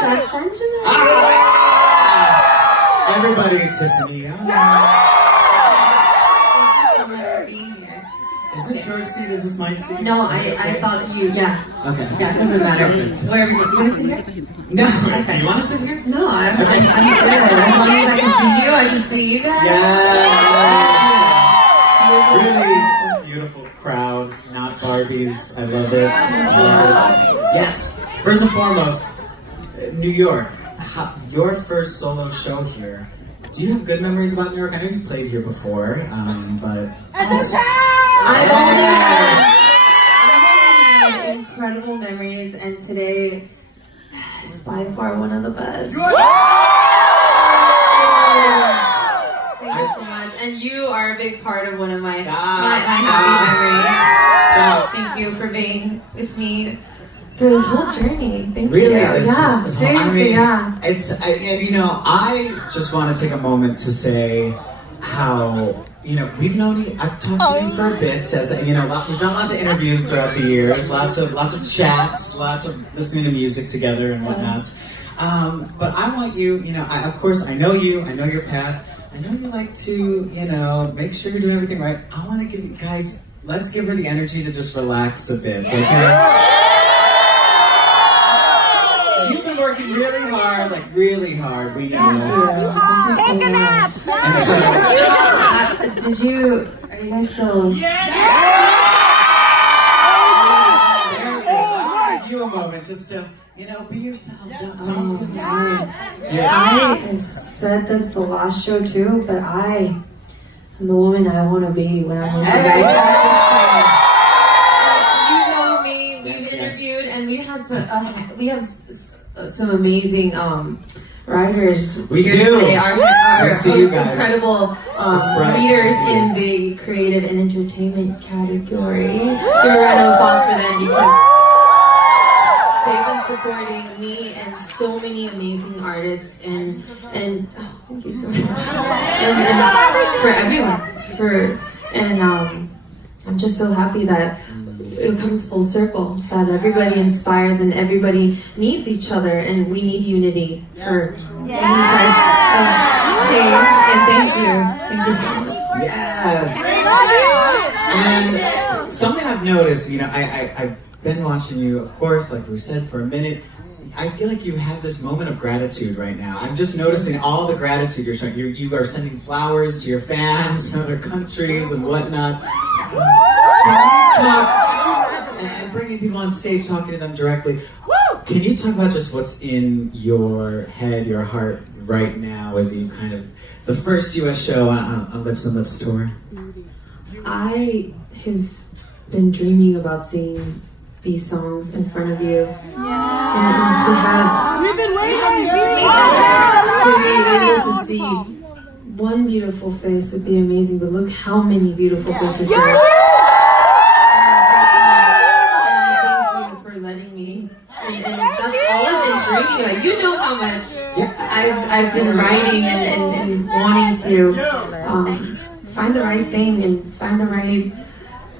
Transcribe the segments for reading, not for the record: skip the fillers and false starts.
Jack Benjamin. Everybody, Tiffany. Thank you so much for being here. Is this your seat? Is this my seat? No, I thought you, yeah. Okay. Yeah, it doesn't matter. Wherever you want to sit here? No. Do you want to sit here? No, I'm good. As long as I can see you, I can see you guys. Yes. Really beautiful crowd. Not Barbies. I love it. Yes. First and foremost, New York. Your first solo show here. Do you have good memories about New York? I know you've played here before, but... I've only had incredible memories, and today is by far one of the best. Thank you so much, and you are a big part of one of my happy memories. Thank you for being with me through this whole journey. Thank you. Yeah, seriously, yeah. And you know, I just want to take a moment to say how, you know, we've known you. I've talked to you for a bit. As you know, we've done lots of interviews throughout the years, lots of chats, lots of listening to music together and whatnot. But I want you, you know, of course, I know you. I know your past. I know you like to, you know, make sure you're doing everything right. I want to give you guys. Let's give her the energy to just relax a bit, okay? You've been working really hard, like really hard. We know. Take a nap. And so, are you guys still? I'll give you a moment just to, you know, be yourself. I said this the last show too, but I am the woman I want to be when I'm with you guys. You know me. We've interviewed, and we have some amazing writers we here do. today. Our incredible leaders in the creative and entertainment category. Give a round of applause for them because they've been supporting me and so many amazing artists and thank you so much. And for everyone. I'm just so happy that it comes full circle, that everybody inspires and everybody needs each other, and we need unity for any type of change. And thank you so much. Yes. And something I've noticed, you know, I've been watching you, of course, like we said, for a minute. I feel like you have this moment of gratitude right now. I'm just noticing all the gratitude you're showing. You are sending flowers to your fans in other countries and whatnot. Can you talk, and bringing people on stage, talking to them directly. Can you talk about just what's in your head, your heart right now as you kind of, the first US show on Lips and Lips tour? I have been dreaming about singing these songs in front of you. And to have, we've been waiting. to be able to see one beautiful face would be amazing, but look how many beautiful faces there are. And thank you for letting me. And that's all I've been dreaming about. You know how much I've been writing and wanting to find the right thing and find the right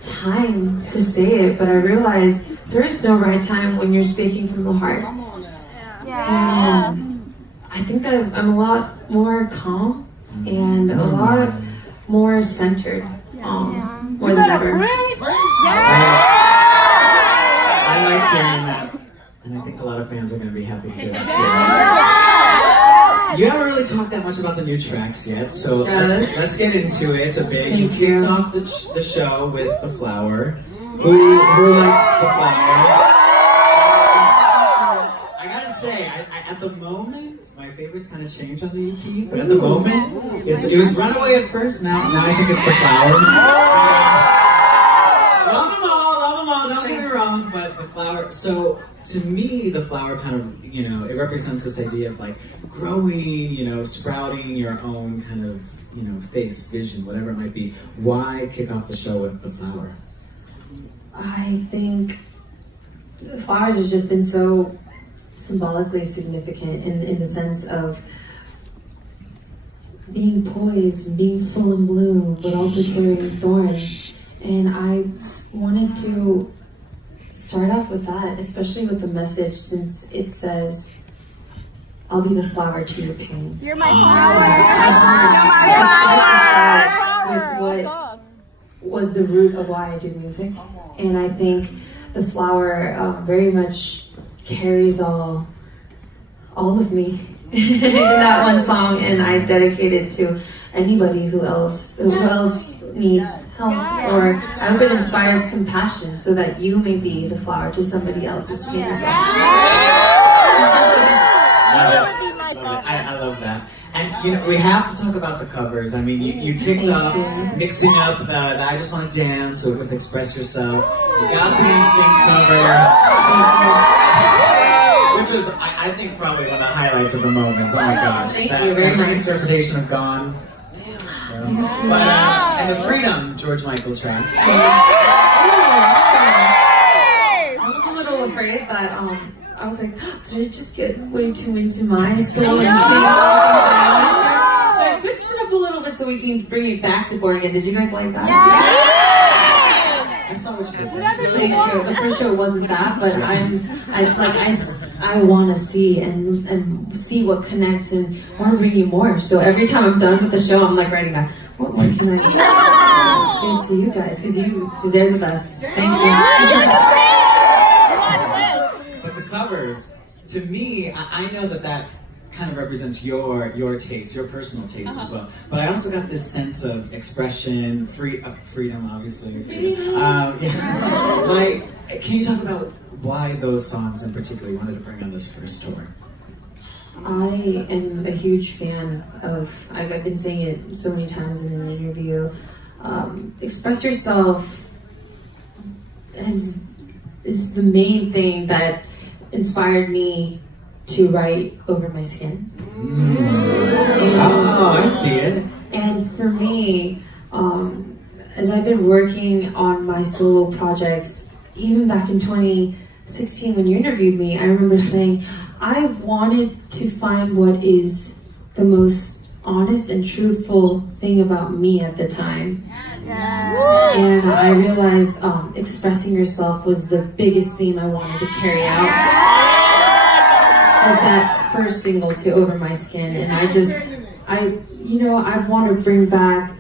time to say it, but I realized there is no right time when you're speaking from the heart. And I think that I'm a lot more calm and a lot more centered, more than ever. I like hearing that, and I think a lot of fans are going to be happy to hear that too. You haven't really talked that much about the new tracks yet, so let's get into it a bit. You kicked off the show with The Flower. Who likes The Flower? I gotta say, at the moment, my favorites kind of changed on the EP, but at the moment, it was Runaway at first, now I think it's The Flower. Love them all, don't get me wrong, but The Flower, so to me, The Flower kind of, you know, it represents this idea of like growing, you know, sprouting your own kind of, you know, face, vision, whatever it might be. Why kick off the show with The Flower? I think The Flowers has just been so symbolically significant in the sense of being poised and being full in bloom, but also carrying thorns. And I wanted to start off with that, especially with the message, since it says, I'll be the flower to your pain. You're my flower. With what was the root of why I do music, and I think the flower very much carries all of me in that one song, and I dedicate it to anybody who else needs help, or I hope it inspires compassion so that you may be the flower to somebody else's pain as well. I love that. And you know, we have to talk about the covers. I mean, you kicked off mixing up the I Just Want to Dance with Express Yourself. You got the NSYNC cover, which was, I think, probably one of the highlights of the moment. Oh my gosh. Thank you very much. Interpretation of Gone. But, and the Freedom George Michael track. I was a little afraid that I was like, did I just get way too into my soul and sing? So I switched it up a little bit so we can bring it back to Born Again. Did you guys like that? I saw what you did. Thank you. The first show wasn't that, but I want to see and see what connects and want to bring you more. So every time I'm done with the show, I'm like writing back, what more can I give to you guys? Because you deserve the best. Thank you. But the covers, to me, I know that kind of represents your taste, your personal taste as well. But I also got this sense of expression, freedom, obviously. Like, can you talk about why those songs in particular you wanted to bring on this first tour? I am a huge fan of, I've been saying it so many times in an interview, Express Yourself is the main thing that inspired me to write Over My Skin. Oh, I see it. And for me, as I've been working on my solo projects, even back in 2016 when you interviewed me, I remember saying, I wanted to find what is the most honest and truthful thing about me at the time. And I realized expressing yourself was the biggest theme I wanted to carry out as that first single to Over My Skin. And I want to bring back,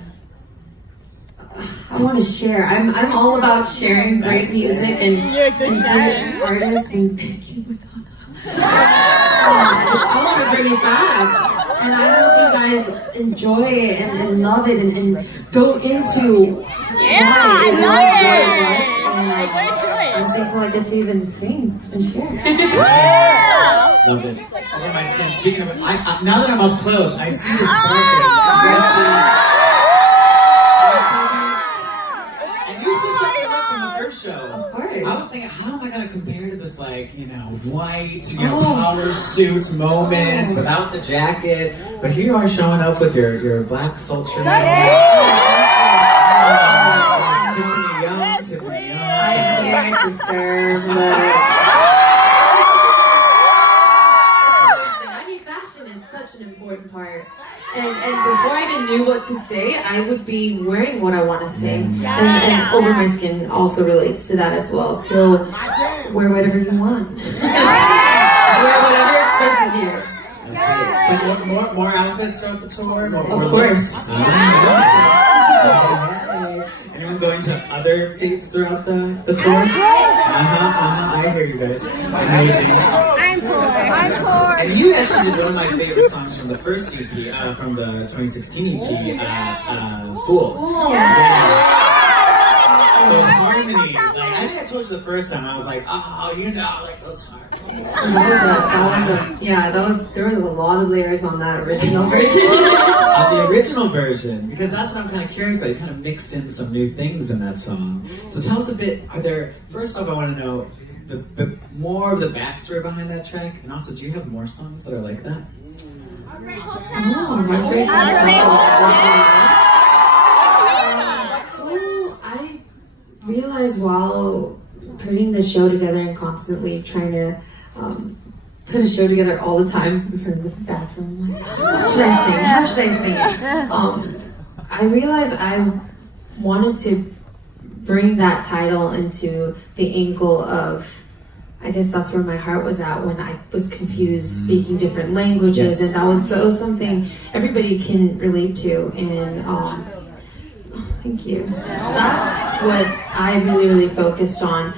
I want to share. I'm all about sharing great music and great artists, and thank you, Madonna. I want to bring it back, and I hope you guys enjoy it and love it and go into what it was. I'm thankful I get to even sing and share. Love it. Over My Skin. Speaking of it, now that I'm up close, I see the sparkles. Show. I was thinking, how am I going to compare to this, like, white, power suit moment without the jacket? But here you are showing up with your black sultry. Tiffany Young. I'm here to serve. I mean, fashion is such an important part. And before I even knew what to say, I would be wearing what I want to say. And Over My Skin also relates to that as well. So wear whatever you want. Wear whatever expresses you. So more outfits throughout the tour? Of course. Anyone going to other dates throughout the tour? I hear you guys. Amazing. I'm poor. And you actually did one of my favorite songs from the first EP, from the 2016 EP, Fool. Those harmonies, like, I think I told you the first time, I was like, like those harmonies. There was a lot of layers on that original version. On the original version, because that's what I'm kind of curious about. You kind of mixed in some new things in that song. So tell us a bit, first off, I want to know the more of the backstory behind that track, and also, do you have more songs that are like that? I realized while putting the show together and constantly trying to put a show together all the time in the bathroom, like, what should I sing? How should I sing it? I realized I wanted to bring that title into the angle of I guess that's where my heart was at when I was confused, speaking different languages, Yes. and that was so something everybody can relate to. And thank you. That's what I really focused on.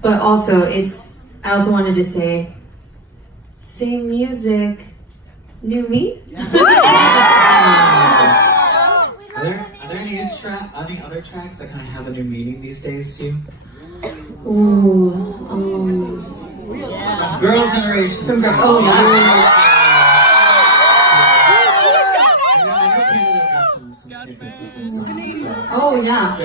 But also, I also wanted to say, same music, new me. Are there any other tracks that kind of have a new meaning these days to you? Ooh, Girls' Generation. oh yeah. I know Canada got some snippets of some songs. So. Oh yeah.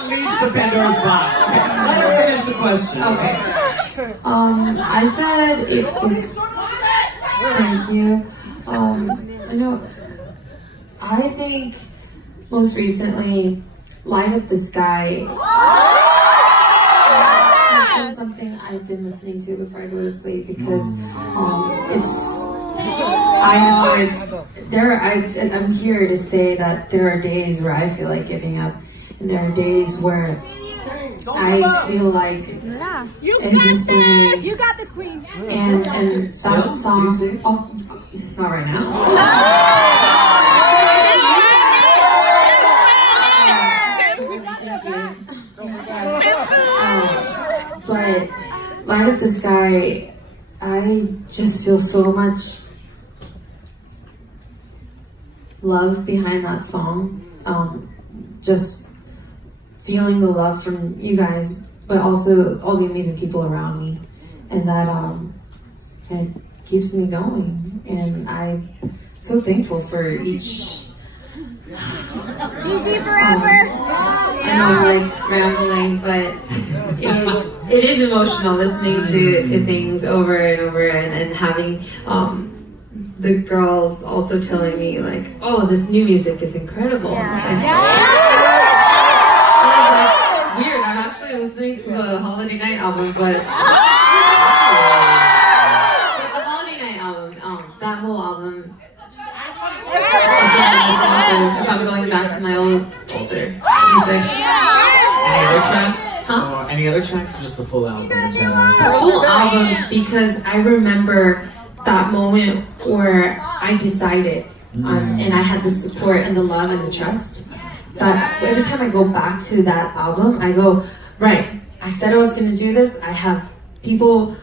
Unleash the Pandora's box. Okay, let her finish the question. Okay. I said thank you. I think most recently, Light Up the Sky. It's something I've been listening to before I go to sleep because I'm here to say that there are days where I feel like giving up, and there are days where I feel like it's just for me. You got this, queen. And that song, not right now. But Light Up the Sky, I just feel so much love behind that song. Just feeling the love from you guys, but also all the amazing people around me, and that it keeps me going. And I'm so thankful for each. GG forever. I know I'm like rambling, but it is emotional listening to things over and over, and having the girls also telling me like, oh, this new music is incredible. Weird, I'm actually listening to the Holiday Night album, but the Holiday Night album, that whole album, if I'm going back to my older music. Any other tracks? Huh? Any other tracks or just the full album in general? The whole album, because I remember that moment where I decided, and I had the support and the love and the trust, that every time I go back to that album, I go, right, I said I was going to do this. I have people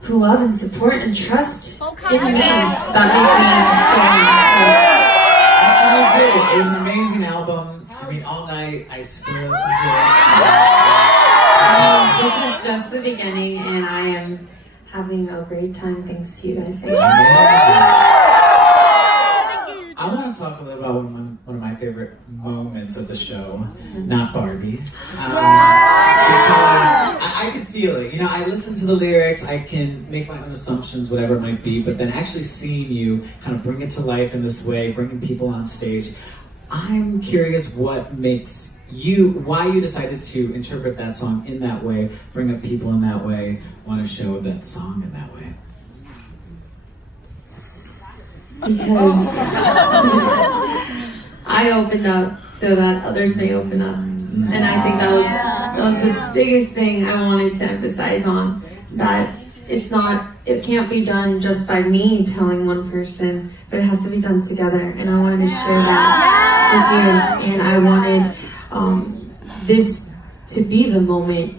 who love and support and trust in me that make me go on. It was an amazing album. I mean, all night I still listen to it. This is just the beginning, and I am having a great time. Thanks to you guys. I want to talk a little about one of my favorite moments of the show, not Barbie. Because I could feel it. You know, I listen to the lyrics, I can make my own assumptions, whatever it might be, but then actually seeing you kind of bring it to life in this way, bringing people on stage, I'm curious what makes why you decided to interpret that song in that way, bring up people in that way, want to show that song in that way. Because I opened up so that others may open up, and I think that was the biggest thing I wanted to emphasize on, that it can't be done just by me telling one person, but it has to be done together, and I wanted to share that with you, and I wanted this to be the moment.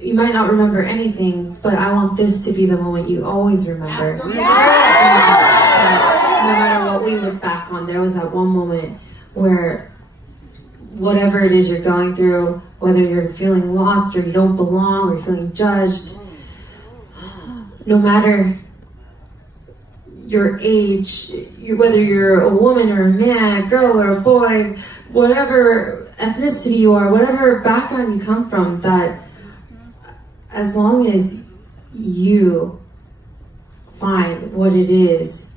You might not remember anything, but I want this to be the moment you always remember. No matter what we look back on, there was that one moment where whatever it is you're going through, whether you're feeling lost or you don't belong or you're feeling judged, no matter your age, whether you're a woman or a man, a girl or a boy, whatever ethnicity you are, whatever background you come from, that as long as you find what it is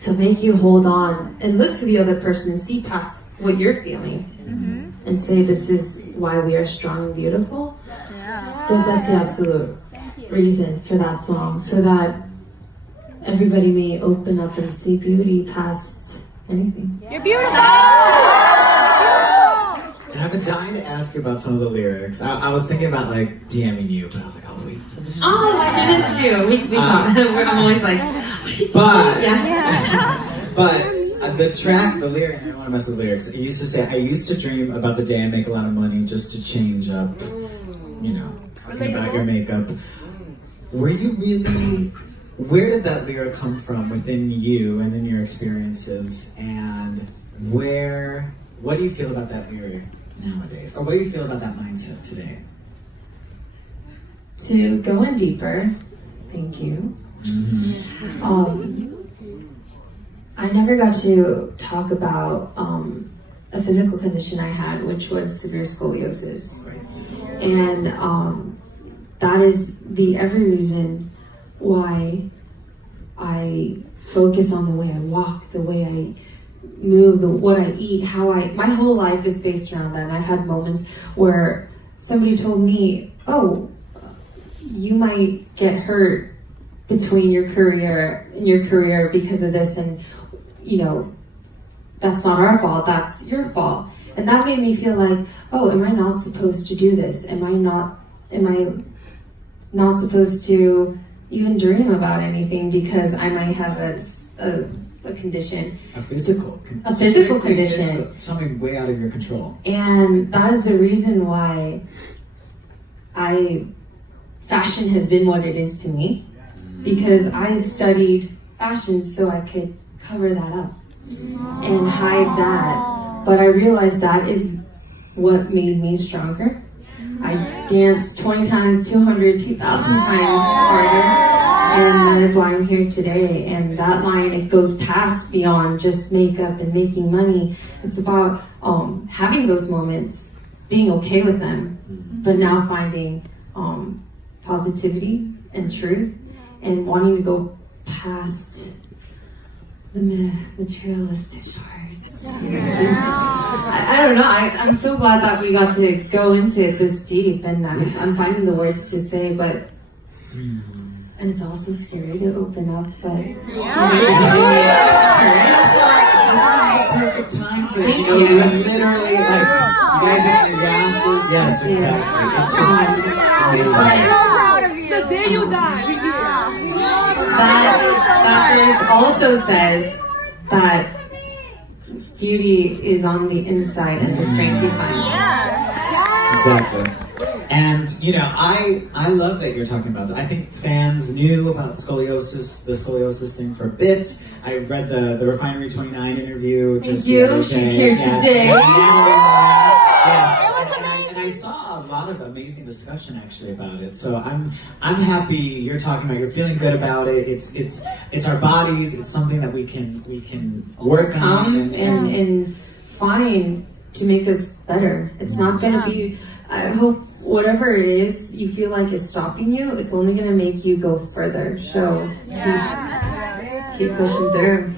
to make you hold on and look to the other person and see past what you're feeling, and say, this is why we are strong and beautiful, that's the absolute reason for that song, so that everybody may open up and see beauty past anything. You're beautiful! I've been dying to ask you about some of the lyrics. I was thinking about like DMing you, but I was like, oh wait. Oh, I did it too. We talk. I'm always like, but yeah. but the track, the lyric, I don't want to mess with lyrics. It used to say, I used to dream about the day I make a lot of money just to change up, you know, talking about your makeup. Were you really, where did that lyric come from within you and in your experiences? And what do you feel about that lyric nowadays? Or what do you feel about that mindset today? To go in deeper, thank you. I never got to talk about a physical condition I had, which was severe scoliosis. Right. And that is the every reason why I focus on the way I walk, the way I move, what I eat, my whole life is based around that. And I've had moments where somebody told me, oh, you might get hurt between your career because of this, and you know, that's not our fault, that's your fault. And that made me feel like, oh, am I not supposed to do this? Am I not supposed to even dream about anything because I might have a condition. A physical condition. Something way out of your control. And that is the reason why fashion has been what it is to me, because I studied fashion so I could cover that up and hide that. But I realized that is what made me stronger. I danced 20 times, 200, 2,000 times harder, and that is why I'm here today. And that line, it goes past beyond just makeup and making money. It's about having those moments, being okay with them, but now finding positivity and truth, and wanting to go past the materialistic parts. I don't know. I'm so glad that we got to go into it this deep, and I'm finding the words to say, but and it's also scary to open up, but That's the perfect time for it. You literally, like, you guys have your glasses. Yes, exactly. It's just amazing. I'm so proud of you. The day you die. That verse also says that beauty is on the inside and the strength you find. Exactly. And, you know, I love that you're talking about that. I think fans knew about scoliosis, the scoliosis thing for a bit. I read the Refinery 29 interview just the other day. She's here today. Yes. And I saw a lot of amazing discussion actually about it. So I'm happy you're talking about, you're feeling good about it. It's our bodies, it's something that we can work on and find to make us better. It's not gonna be, I hope whatever it is you feel like is stopping you, it's only gonna make you go further. So keep pushing through.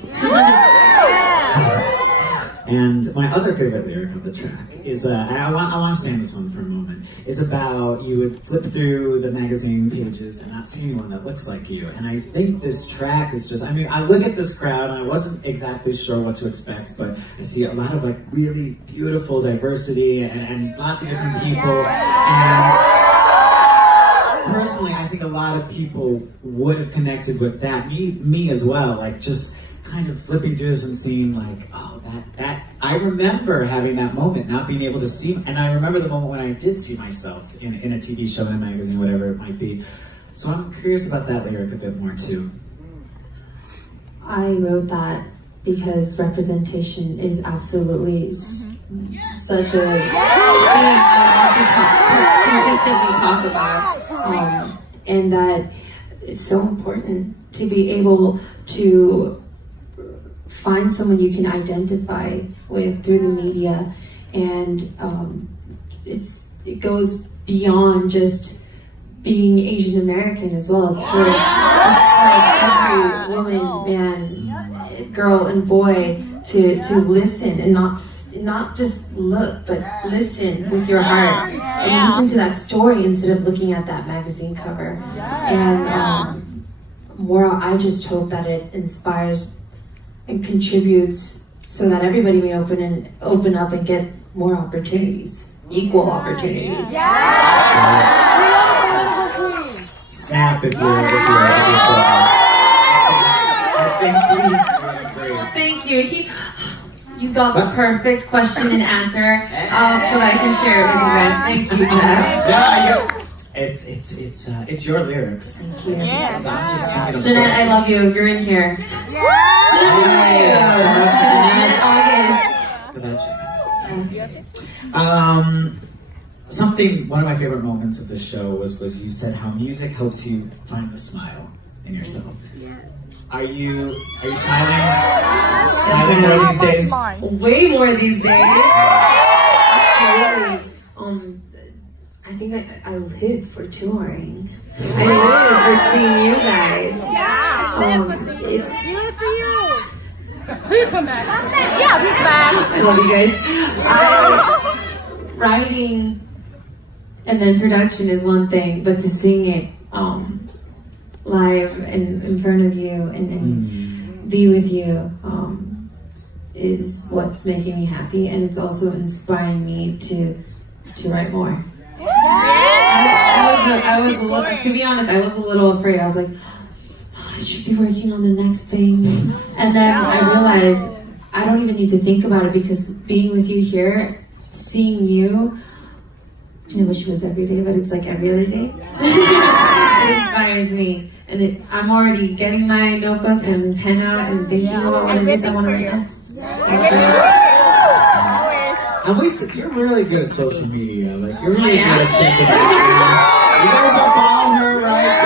And my other favorite lyric of the track is, I want to stay on this one for a moment, is about you would flip through the magazine pages and not see anyone that looks like you. And I think this track is just, I mean, I look at this crowd and I wasn't exactly sure what to expect, but I see a lot of like really beautiful diversity and lots of different people. And personally, I think a lot of people would have connected with that, me as well, like just kind of flipping through this and seeing like, oh, that I remember having that moment, not being able to see, and I remember the moment when I did see myself in a TV show, in a magazine, whatever it might be. So I'm curious about that lyric a bit more too. I wrote that because representation is absolutely such a thing I want to consistently talk about, and that it's so important to be able to find someone you can identify with through the media, and it goes beyond just being Asian American as well. It's for every woman, man, girl, and boy to listen and not just look, but listen with your heart and listen to that story instead of looking at that magazine cover. And I just hope that it inspires and contributes so that everybody may open up and get more opportunities, equal opportunities. Snap if you're I think we agree. Thank you. You got the perfect question and answer, so that I can share it with you guys. Thank you, Jeff. Yeah, it's your lyrics. Thank you. I'm just thinking of Jeanette, I love you. You're in here. Jeanette, I love you. One of my favorite moments of the show was you said how music helps you find the smile in yourself. Are you smiling? Smiling more these days? Way more these days. Absolutely. I think I live for touring. I live for seeing you guys. It's Live for you. Please come back. Yeah, please back. I love you guys. Writing and then production is one thing, but to sing it live and in front of you and be with you is what's making me happy, and it's also inspiring me to write more. I was a little, to be honest, I was a little afraid. I was like, I should be working on the next thing, and then I realized I don't even need to think about it, because being with you here, seeing you, I wish it was every day, but it's like every other day. It inspires me, and I'm already getting my notebook and pen out and thinking about what it is I want to write next. You're really good at social media. Like, you're really good at checking it out. You guys all follow her, right?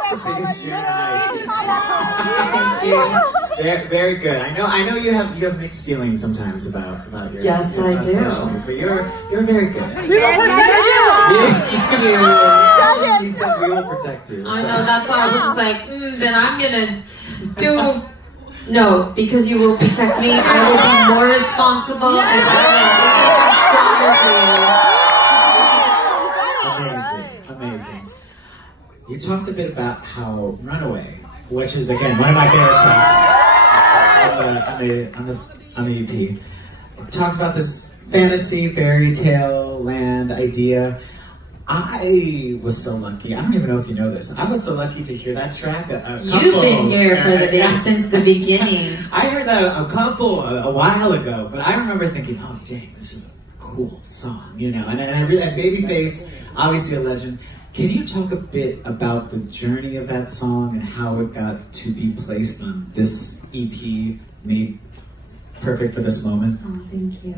It's the biggest share tonight. Thank you. Very good. I know you have mixed feelings sometimes about your. Yes, I do. Social media, but you're very good. Thank you. He said we will protect you. I know, that's why I was just like, then I'm gonna do. No, because you will protect me, I will be more responsible and I will be amazing. You talked a bit about how Runaway, which is again one of my favorite tracks on the EP, it talks about this fantasy fairy tale land idea. I was so lucky. I don't even know if you know this. I was so lucky to hear that track. You've been here for the day since the beginning. I heard that a while ago, but I remember thinking, "Oh, dang, this is a cool song," you know. And I really, Babyface, obviously a legend. Can you talk a bit about the journey of that song and how it got to be placed on this EP, made perfect for this moment? Oh, thank you.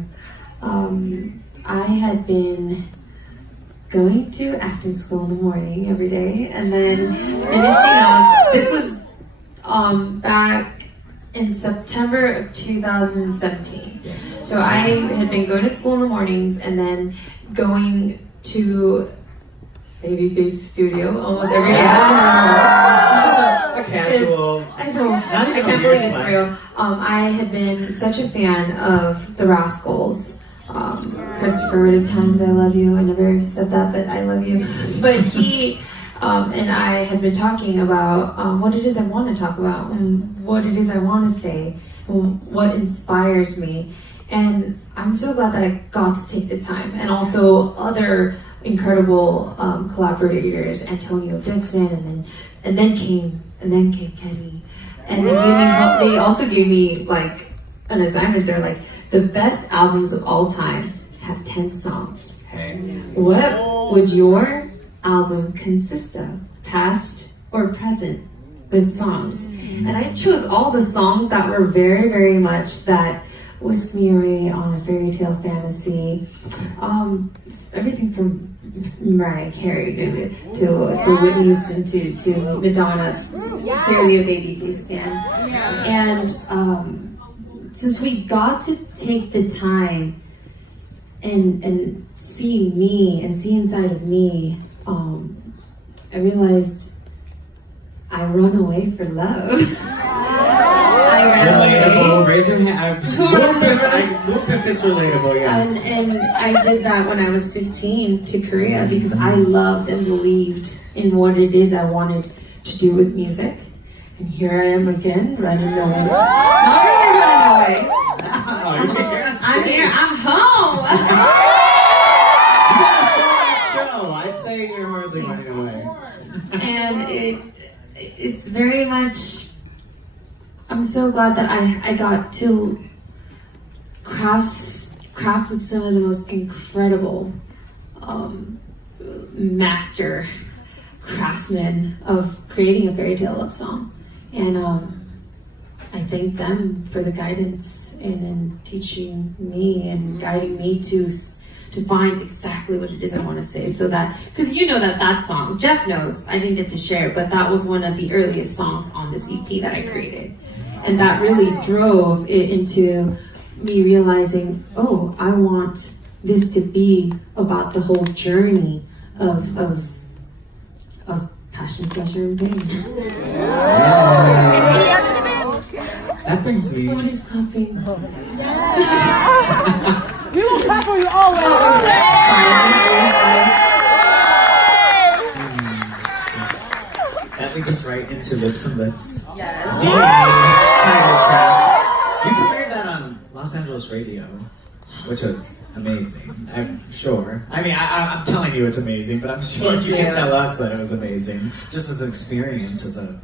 I had been going to acting school in the morning every day, and then finishing up. This was back in September of 2017. So I had been going to school in the mornings and then going to Babyface's studio almost every day. A casual. I know. I can't believe it's real. I had been such a fan of the Rascals. Christopher Riddick Times, I love you. I never said that, but I love you. But he and I had been talking about what it is I want to talk about and what it is I want to say and what inspires me. And I'm so glad that I got to take the time, and also other incredible collaborators, Antonio Dixon, and then came Kenny, and they also gave me like an assignment. They're like, the best albums of all time have 10 songs. Hey. What would your album consist of, past or present, with songs? And I chose all the songs that were very, very much that whisked me away on a fairy tale fantasy. Everything from Mariah Carey to Whitney Houston to Madonna. Clearly a Babyface fan. And since we got to take the time and see me and see inside of me, I realized I run away for love. Relatable. Raise your hand. Whoop if it's relatable, yeah. And I did that when I was 15 to Korea because I loved and believed in what it is I wanted to do with music. And here I am again, running away. Not really running away. I'm stage. here. I'm home. You got a sold-out show. I'd say you're hardly running away. And it's very much. I'm so glad that I got to craft with some of the most incredible master craftsmen of creating a fairy tale love song, and I thank them for the guidance and teaching me and guiding me to find exactly what it is I want to say. So that, because you know that song, Jeff knows, I didn't get to share it, but that was one of the earliest songs on this EP that I created. And that really drove it into me realizing, oh, I want this to be about the whole journey of passion, pleasure, and pain. That brings me. Somebody's coughing. We will clap for you always. That leads us right into Lips and Lips. Yes. The title track. You premiered that on Los Angeles radio, which was amazing. I'm sure. I mean, I'm telling you it's amazing, but I'm sure you can tell us that it was amazing. Just as an experience as a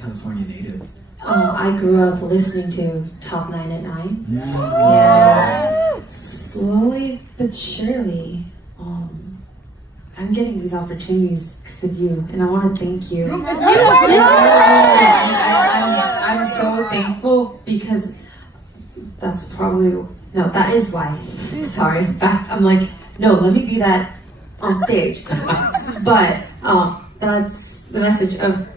California native. I grew up listening to Top 9 at Night. And slowly but surely, I'm getting these opportunities because of you, and I want to thank you. I'm so thankful because that's probably, no, that is why. Sorry, I'm like, no, let me be that on stage. But that's the message of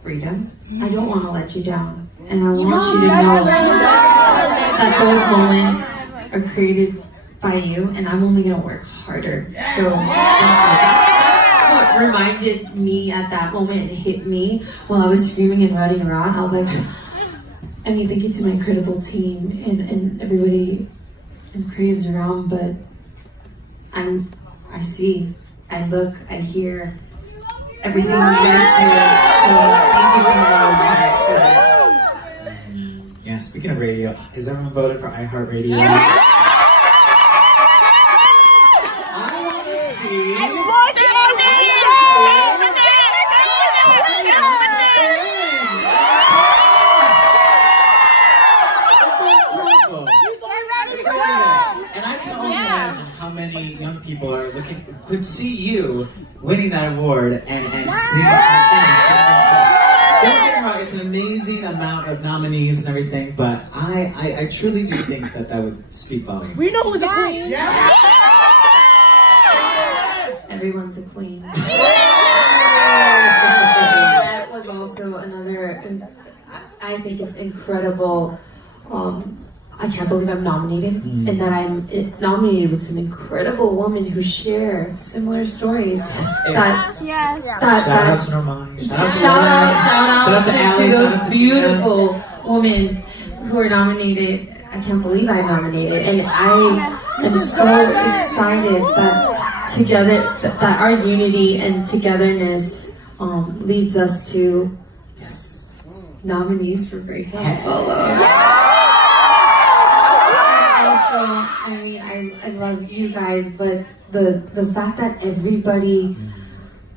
freedom. I don't want to let you down, and I want you to know that those moments are created by you, and I'm only going to work harder. So that's what reminded me at that moment. It hit me while I was screaming and running around. I was like, I mean, thank you to my incredible team and everybody and creatives around, but I see, I look, I hear everything you guys do. So thank you for that. Yeah, speaking of radio, is everyone voted for iHeartRadio? Young people are could see you winning that award and see themselves. Don't get me wrong, it's an amazing amount of nominees and everything, but I truly do think that would speak volumes. We know who's a queen. Everyone's a queen. That was also another, I think it's incredible. I can't believe I'm nominated, and that I'm nominated with some incredible women who share similar stories. Shout out to Norman. Shout out to those beautiful women who are nominated. I can't believe I'm nominated, and I am so excited that together, that our unity and togetherness leads us to nominees for Breakout Solo. I mean, I love you guys, but the fact that everybody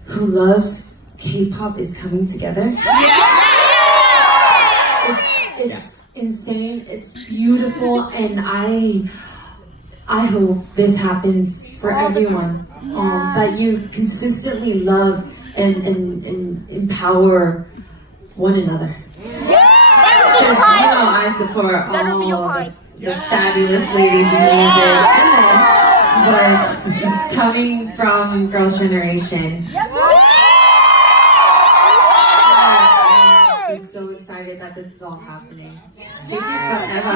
who loves K-pop is coming together, it's insane, it's beautiful, and I hope this happens for everyone, that you consistently love and empower one another. Because, I support all the fabulous ladies in music, but coming from Girls' Generation, I'm just so excited that this is all happening. JJ forever.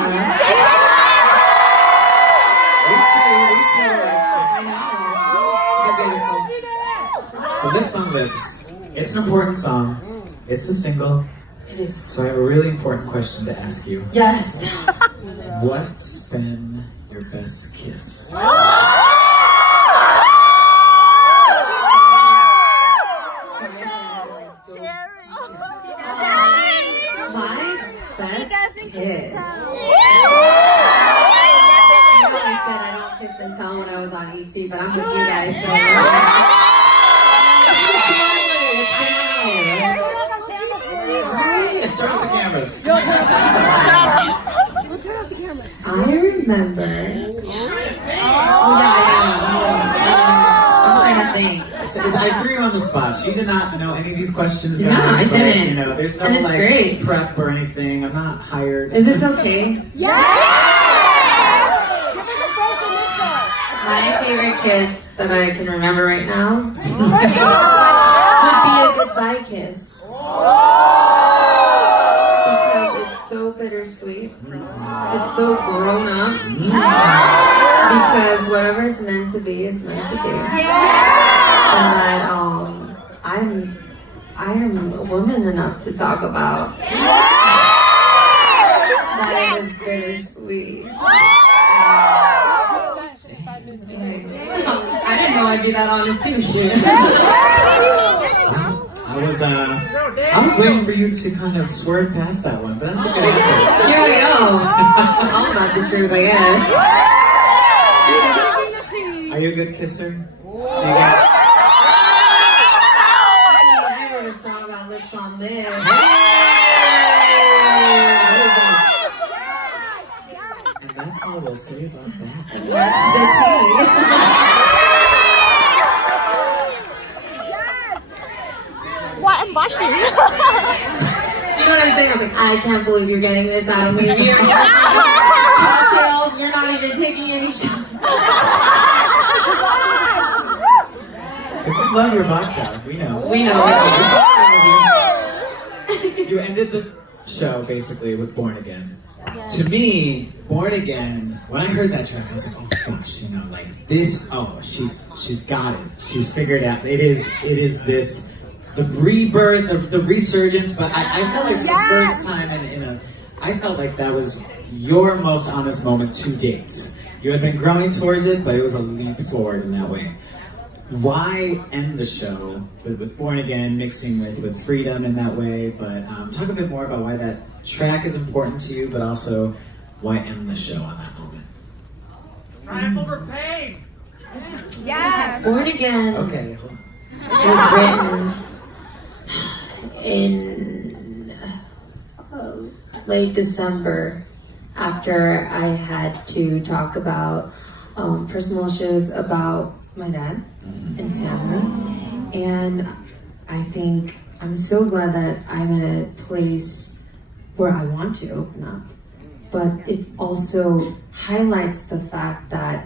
The Lips on Lips. It's an important song. It's the single. It is. So I have a really important question to ask you. Yes. What's been your best kiss? My best kiss. and tell when I was on ET, but I'm with you guys. So. Turn off the cameras. Yo, turn off the cameras. I remember. Oh yeah. I'm trying to think. I threw you on the spot. She did not know any of these questions. No, I didn't. You know, there's no And it's like great. prep or anything. I'm not hired. Is this okay? Yeah! My favorite kiss that I can remember right now would be a goodbye kiss. Because it's so bittersweet. It's so grown up. Because whatever's meant to be is meant to be. And I am a woman enough to talk about that it was bittersweet. I didn't know I'd be that honest too. I was waiting for you to kind of swerve past that one, but that's a good answer. Here we go. All about the truth, I guess. Are you a good kisser? Do you got... I wrote a song about lips on lips. And that's all we'll say about that. And that's the tea. What? I'm blushing. You know what I'm saying? I was like, I can't believe you're getting this out of me. You're cocktails, we're not even taking any shots. Because we love your vodka, we know. We know. You ended the show basically with Born Again. To me, Born Again, when I heard that track, I was like, oh my gosh, you know, like this, she's got it. She's figured out. It is this, the rebirth, the resurgence, but I felt like for the first time I felt like that was your most honest moment to date. You had been growing towards it, but it was a leap forward in that way. Why end the show with Born Again, mixing with freedom in that way? But talk a bit more about why that track is important to you, but also why end the show on that moment. Triumph over pain! Yes! Born Again Okay. was written in late December after I had to talk about personal issues about my dad and family. And I think I'm so glad that I'm in a place where I want to open up. But it also highlights the fact that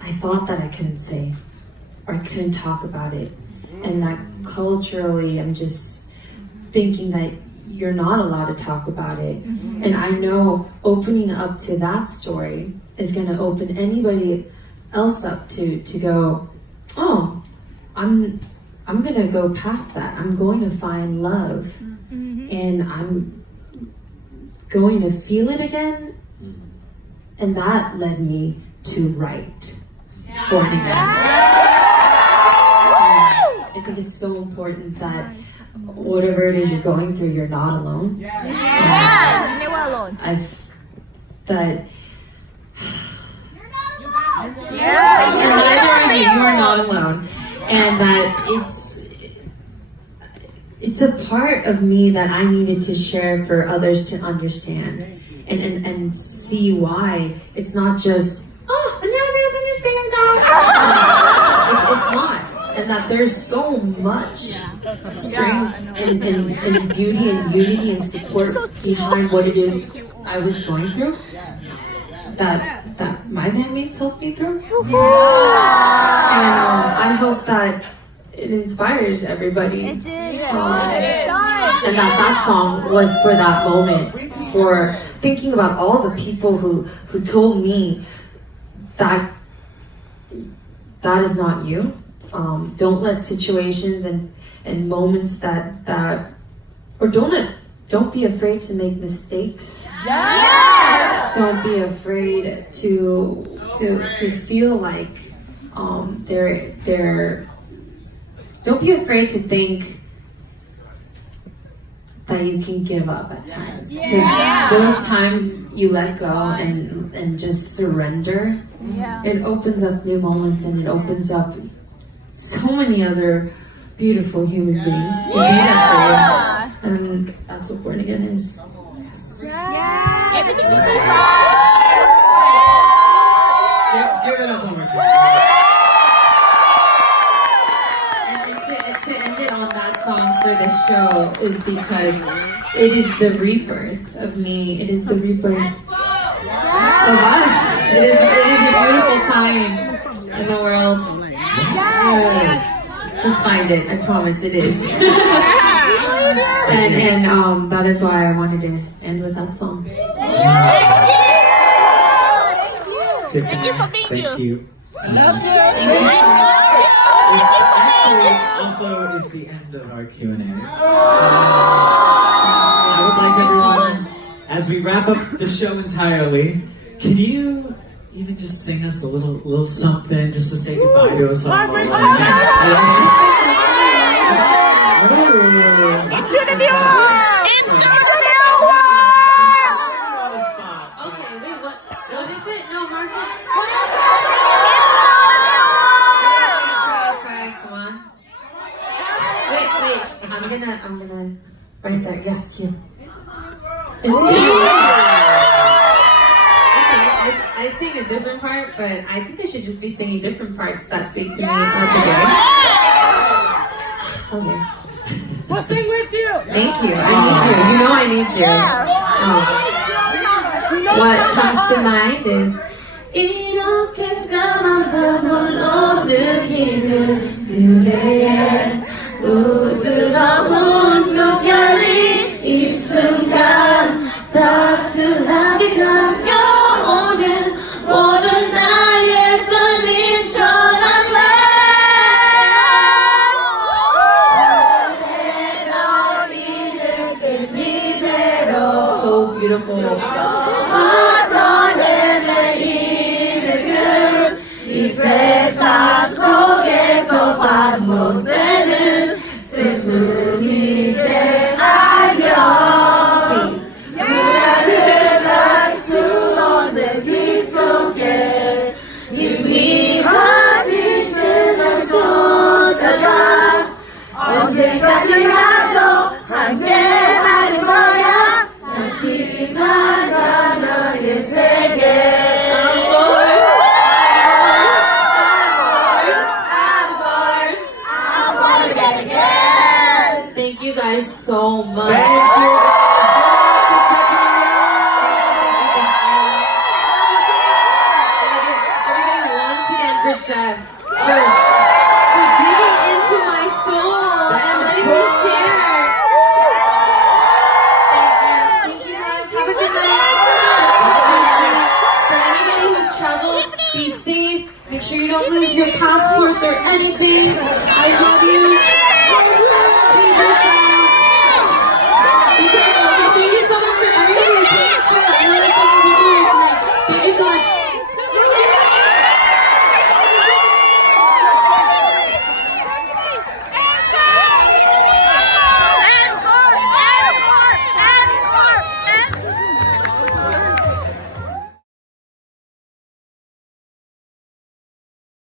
I thought that I couldn't say or I couldn't talk about it. And that culturally, I'm just thinking that you're not allowed to talk about it. And I know opening up to that story is going to open anybody else up to go, oh, I'm going to go past that. I'm going to find love. And I'm going to feel it again. And that led me to write Born Again. I think it's so important that whatever it is you're going through, you're not alone. Yeah! You're never alone. And neither are you. You are not alone. And that it's a part of me that I needed to share for others to understand and see why it's not just, it's not. And that there's so much strength and beauty and unity and support behind what it is I was going through that my bandmates helped me through. And I hope that it inspires everybody. It did. And that song was for that moment, for thinking about all the people who told me that is not you. Don't let situations and moments or don't be afraid to make mistakes. Yes! Don't be afraid to feel like don't be afraid to think that you can give up at times. Because those times you let go and just surrender, it opens up new moments and it opens up so many other beautiful human beings to be there for you. And that's what Born Again is. Everything will be Give it up one more time. And to end it on that song for this show is because it is the rebirth of me. It is the rebirth of us. It is a beautiful time in the world. Yes. Just find it. I promise it is. and that is why I wanted to end with that song. Tiffany, thank you so much. Thank you so much. It's actually also is the end of our Q&A. I would like everyone, as we wrap up the show entirely, can you even just sing us a little something just to say goodbye to us all? Into the new one! Into the new one! Okay, wait, what is it? No, Marco? Try, come on. Wait, I'm gonna, right there, yes, you. Into the world. Okay, I sing a different part, but I think I should just be singing different parts that speak to me every day. Okay. We'll sing with you! Thank you. I need you. You know I need you. What comes to mind is 이렇게 까만 밤홀로 느끼는 그대의 부드러운 손결이 이 순간 따스하게 다가오는 모든 나의 떨림처럼 so beautiful. 이 세상 속에서 반복되는 슬픔이 이제 알면 그날을 알수 없는 길 속에 희미한 빛을 날 쫓아가 언제까지라도 함께하는 거야 다시 만나 너의 세계 Thank you guys so much. Thank you Everybody, once again for Jeff. For digging into my soul and letting me share. Thank you guys. Have a good night. For anybody who's traveled, be safe. Make sure you don't lose your passports or anything. I love you.